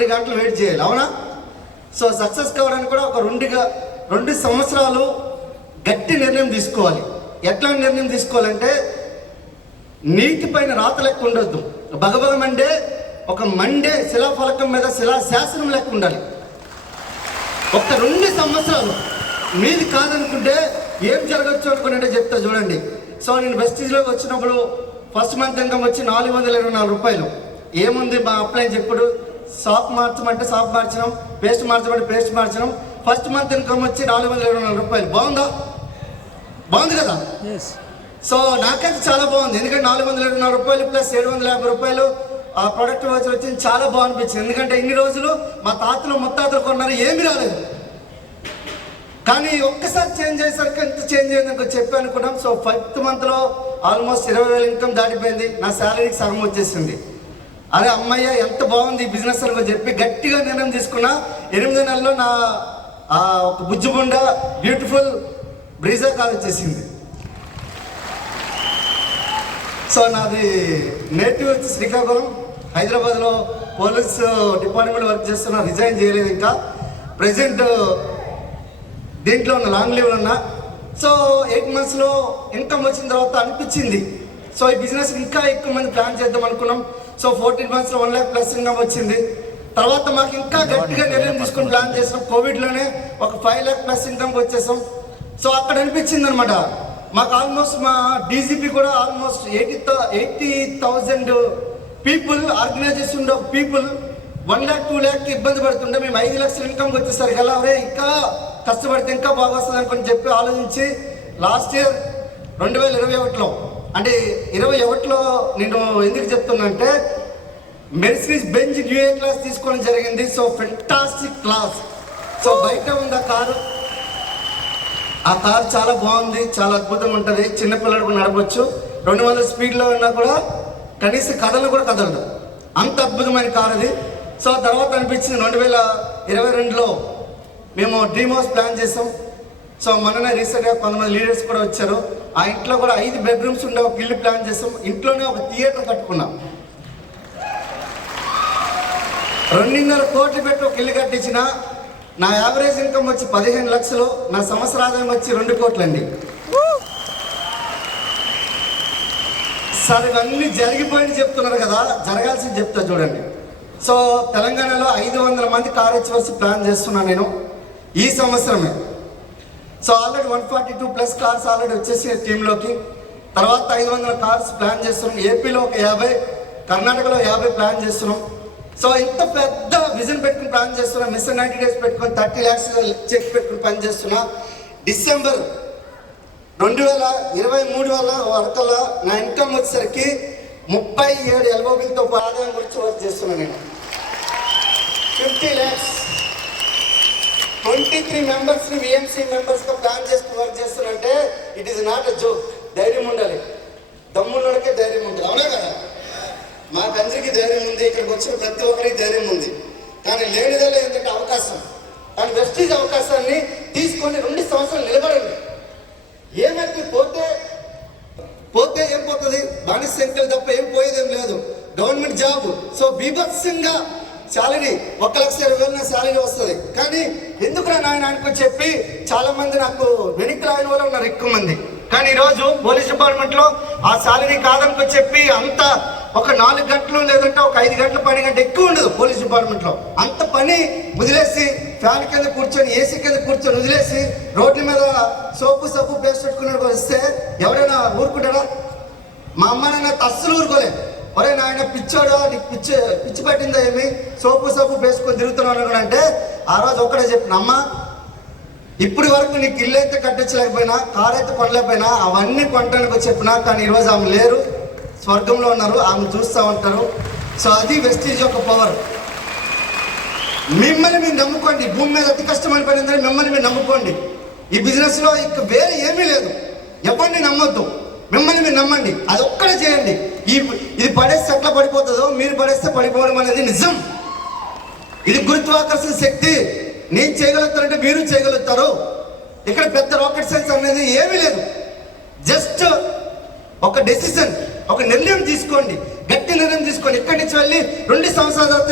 2 గంటలు వెయిట్ చేయాలి, అవునా? సో సక్సెస్ కావడానికి కూడా ఒక 2 సంవత్సరాలు గట్టి నిర్ణయం తీసుకోవాలి. ఎట్లా నిర్ణయం తీసుకోవాలంటే నీటి పైన రాత లెక్క ఉండొద్దు, భగభగమండే ఒక మండే శిలాఫలకం మీద శిలాశాసనం లెక్క ఉండాలి. ఒక 2 సంవత్సరాలు మీది కాదనుకుంటే ఏం జరగచ్చు అనుకుంటే చెప్తా చూడండి. సో నేను వెస్టీజ్లోకి వచ్చినప్పుడు ఫస్ట్ మంత్ ఇన్కమ్ వచ్చి 424 రూపాయలు. ఏముంది మా అప్లై చెప్పుడు, షాప్ మార్చమంటే షాప్ మార్చడం, పేస్ట్ మార్చమంటే పేస్ట్ మార్చడం. ఫస్ట్ మంత్ ఇన్కమ్ వచ్చి 424 రూపాయలు. బాగుందా? బాగుంది కదా? సో నాకైతే చాలా బాగుంది. ఎందుకంటే 424 రూపాయలు ప్లస్ 750 రూపాయలు ఆ ప్రొడక్ట్ వచ్చింది. చాలా బాగా అనిపించింది. ఎందుకంటే ఇన్ని రోజులు మా తాతలు ముత్తాతలు కొన్నారు, ఏమీ రాలేదు. కానీ ఒక్కసారి చేంజ్ అయ్యేసరికి ఎంత చేంజ్ అయిందని చెప్పి అనుకున్నాం. సో 5th మంత్లో ఆల్మోస్ట్ 20,000 ఇన్కమ్ దాటిపోయింది. నా శాలరీకి సగం వచ్చేసింది. అదే అమ్మయ్య ఎంత బాగుంది ఈ బిజినెస్ అని చెప్పి గట్టిగా నిర్ణయం తీసుకున్నా. 8 నెలల్లో నా ఒక బుజ్జిబుండ బ్యూటిఫుల్ బ్రీజా కాల్ వచ్చేసింది. సో నాది నేటివ్ వచ్చి శ్రీకాకుళం, హైదరాబాద్లో పోలీస్ డిపార్ట్మెంట్ వర్క్ చేస్తున్నా, రిజైన్ చేయలేదు ఇంకా. ప్రజెంట్ దీంట్లో ఉన్న లాంగ్ లీవ్లో ఉన్నా. సో 8 మంత్స్లో ఇన్కమ్ వచ్చిన తర్వాత అనిపించింది సో ఈ బిజినెస్ ఇంకా ఎక్కువ మంది ప్లాన్ చేద్దాం అనుకున్నాం. సో 14 మంత్స్లో 1 lakh ప్లస్ ఇన్కమ్ వచ్చింది. తర్వాత మాకు ఇంకా గట్టిగా నిర్ణయం తీసుకుని ప్లాన్ చేసాం. కోవిడ్లోనే ఒక 5 lakh ప్లస్ ఇన్కమ్ వచ్చేసాం. సో అక్కడ అనిపించింది అనమాట మాకు ఆల్మోస్ట్ మా డీజీపీ కూడా almost 80,000 people organization people 1 lakh 2 lakh ఇబ్బంది పడుతుండే మేము 5 లక్షల ఇన్కమ్కి వచ్చేసరికి అలా అవే ఇంకా కష్టపడితే ఇంకా బాగా వస్తుంది అనుకుని చెప్పి ఆలోచించి లాస్ట్ ఇయర్ 2021లో అంటే 21లో నేను ఎందుకు చెప్తున్నా అంటే మెర్సిడీస్ బెంజ్ న్యూ ఏ క్లాస్ తీసుకోవడం జరిగింది. So fantastic class. సో బయట ఉంది ఆ కారు చాలా బాగుంది, చాలా అద్భుతంగా ఉంటుంది. చిన్నపిల్లలకు నడపచ్చు. 200 స్పీడ్లో ఉన్నా కూడా కనీసం కదలదు, అంత అద్భుతమైన కారు అది. సో తర్వాత అనిపించింది 2022లో మేము డ్రీమ్ హౌస్ ప్లాన్ చేసాం. సో మొన్ననే రీసెంట్గా కొంతమంది లీడర్స్ కూడా వచ్చారు. ఆ ఇంట్లో కూడా 5 బెడ్రూమ్స్ ఉండే ఒక ఇల్లు ప్లాన్ చేసాం. ఇంట్లోనే ఒక థియేటర్ కట్టుకున్నాం. 2.5 కోట్లు పెట్టి ఒక ఇల్లు కట్టించిన నా యావరేజ్ ఇన్కమ్ వచ్చి 15 లక్షలు, నా సంవత్సర ఆదాయం వచ్చి 2 కోట్లండి. సార్ ఇవన్నీ జరిగిపోయింది చెప్తున్నారు కదా, జరగాల్సింది చెప్తా చూడండి. సో తెలంగాణలో 500 మంది కార్యవర్సి ప్లాన్ చేస్తున్నాను నేను ఈ సంవత్సరమే. So already 142 plus cars already వచ్చేసి టీంలోకి. తర్వాత 500 కార్స్ ప్లాన్ చేస్తున్నాం. ఏపీలో ఒక 50, కర్ణాటకలో 50 ప్లాన్ చేస్తున్నాం. సో ఇంత పెద్ద విజన్ పెట్టుకుని ప్లాన్ చేస్తున్నా. మిషన్ 90 days పెట్టుకొని 30 lakhs చెక్ పెట్టుకుని పని చేస్తున్నా. డిసెంబర్ 2023 వరకల్లా నా ఇన్కమ్ వచ్చేసరికి 37 LOBలతో ఆదాయం గురించి వర్క్ చేస్తున్నా నేను. 50 lakhs 23 మెంబర్స్ని విఎంసీ మెంబర్స్గా ప్లాన్ చేసుకుని వర్క్ చేస్తున్నంటే it is not a joke. ధైర్యం ఉండాలి, దమ్మున్నోడికే ధైర్యం ఉంటుంది, అవునా కదా? మాకందరికీ ధైర్యం ఉంది, ఇక్కడికి వచ్చిన ప్రతి ఒక్కరికి ధైర్యం ఉంది. కానీ లేనిదల్లా ఏంటంటే అవకాశం. కానీ వెస్టీజ్ అవకాశాన్ని తీసుకొని 2 సంవత్సరాలు నిలబడండి. ఏమైతే పోతే ఏం పోతుంది? బానిస సంఖ్యలు తప్ప ఏం పోయేదేం లేదు. Government job. సో బీభత్సంగా శాలరీ 1,20,000 నా శాలరీ వస్తుంది. కానీ ఎందుకురా నాయన అనుకుని చెప్పి చాలా మంది నాకు వెనక్కి రాయని వాళ్ళు ఉన్నారు, ఎక్కువ మంది. కానీ ఈరోజు పోలీస్ డిపార్ట్మెంట్లో ఆ శాలరీ కాదనుకొని చెప్పి అంత ఒక 4 గంటలు లేదంటే ఒక 5 గంటలు పని గంట ఎక్కువ ఉండదు పోలీస్ డిపార్ట్మెంట్లో. అంత పని వదిలేసి ఫ్యాన్ కింద కూర్చొని ఏసీ కింద కూర్చొని వదిలేసి రోడ్ల మీద సబ్బు పేస్ట్ పెట్టుకున్నట్టు వస్తే ఎవరైనా ఊరుకుంటారా? మా అమ్మ నాన్న అస్సలు ఊరుకోలేదు. ఒరే నాయన పిచ్చోడా, నీకు పిచ్చి పట్టిందా ఏమి సబ్బు వేసుకొని తిరుగుతున్నాను అంటే ఆ రోజు ఒక్కడే చెప్పిన, అమ్మ ఇప్పటి వరకు నీకు ఇల్లు అయితే కట్టించలేకపోయినా, కారు అయితే కొనలేకపోయినా అవన్నీ కొనడానికి చెప్పినా. కానీ ఈరోజు ఆమె లేరు, స్వర్గంలో ఉన్నారు, ఆమె చూస్తూ ఉంటారు. సో అది వెస్టీజ్ యొక్క పవర్. మిమ్మల్ని మీరు నమ్ముకోండి. భూమి మీద అతి కష్టమైన పని ఏంటంటే మిమ్మల్ని మీరు నమ్ముకోండి. ఈ బిజినెస్లో ఇక వేరే ఏమీ లేదు. ఎవరిని నమ్మొద్దు, మిమ్మల్ని మీరు నమ్మండి. అది ఒక్కడే చేయండి. ఇది పడేస్తే ఎట్లా పడిపోతుందో మీరు పడేస్తే పడిపోవడం అనేది నిజం. ఇది గురుత్వాకర్షణ శక్తి. నేను చేయగలుగుతానంటే మీరు చేయగలుగుతారు. ఇక్కడ పెద్ద రాకెట్ సైన్స్ అనేది ఏమీ లేదు. జస్ట్ ఒక డెసిషన్, ఒక నిర్ణయం తీసుకోండి, గట్టి నిర్ణయం తీసుకోండి. ఇక్కడి నుంచి వెళ్ళి 2 సంవత్సరాల తర్వాత